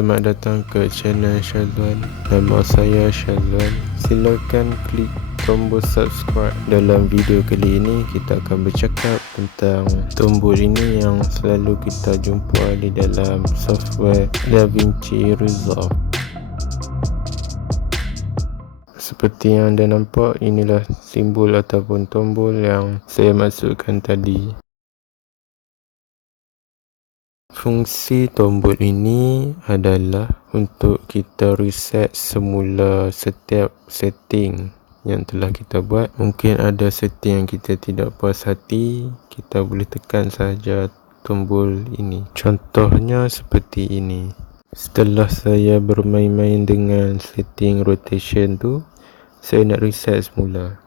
Selamat datang ke channel Syazwan. Nama saya Syazwan. Silakan klik tombol subscribe. Dalam video kali ini kita akan bercakap tentang tombol ini yang selalu kita jumpa di dalam software DaVinci Resolve. Seperti yang anda nampak, inilah simbol ataupun tombol yang saya masukkan tadi. Fungsi tombol ini adalah untuk kita reset semula setiap setting yang telah kita buat. Mungkin ada setting yang kita tidak puas hati, kita boleh tekan saja tombol ini. Contohnya seperti ini. Setelah saya bermain-main dengan setting rotation tu, saya nak reset semula.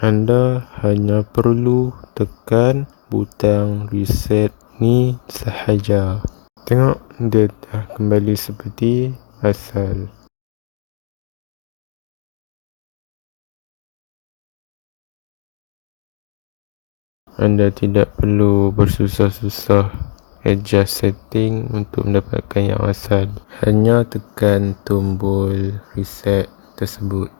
Anda hanya perlu tekan butang reset ni sahaja. Tengok, dia dah kembali seperti asal. Anda tidak perlu bersusah-susah adjust setting untuk mendapatkan yang asal. Hanya tekan tombol reset tersebut.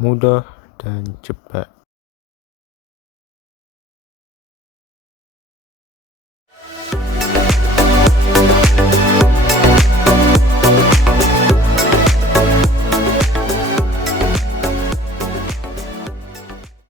Mudah dan cepat.